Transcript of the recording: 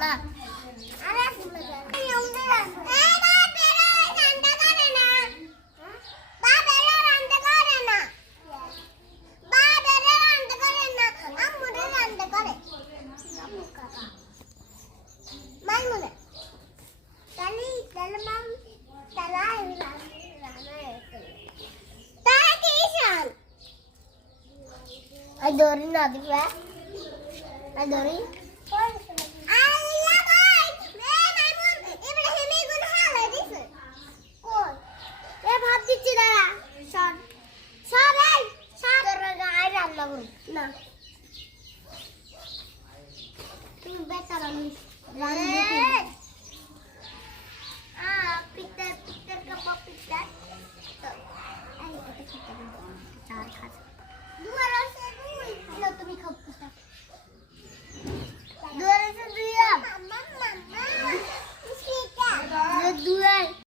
না আরে শুনে যা এই উমদে এই বা বেরো রান্না করে না বা বেরো রান্না করে না বা বেরো রান্না করে না আম্মু রান্না করে আম্মু কাকা মাইমুনে তালি তালমাম তালাই রান্না তাই কি শান আই দরি না দিবা আই দরি আল্লাহ ভাই মে মাইমুন ইব্রাহিম গুন হালা দিছে কোন এ ভাত দিচ্ছি দাঁড়া সর সর এই সর তোর গায়ে রান্না করব না তুমি বেটা রান্না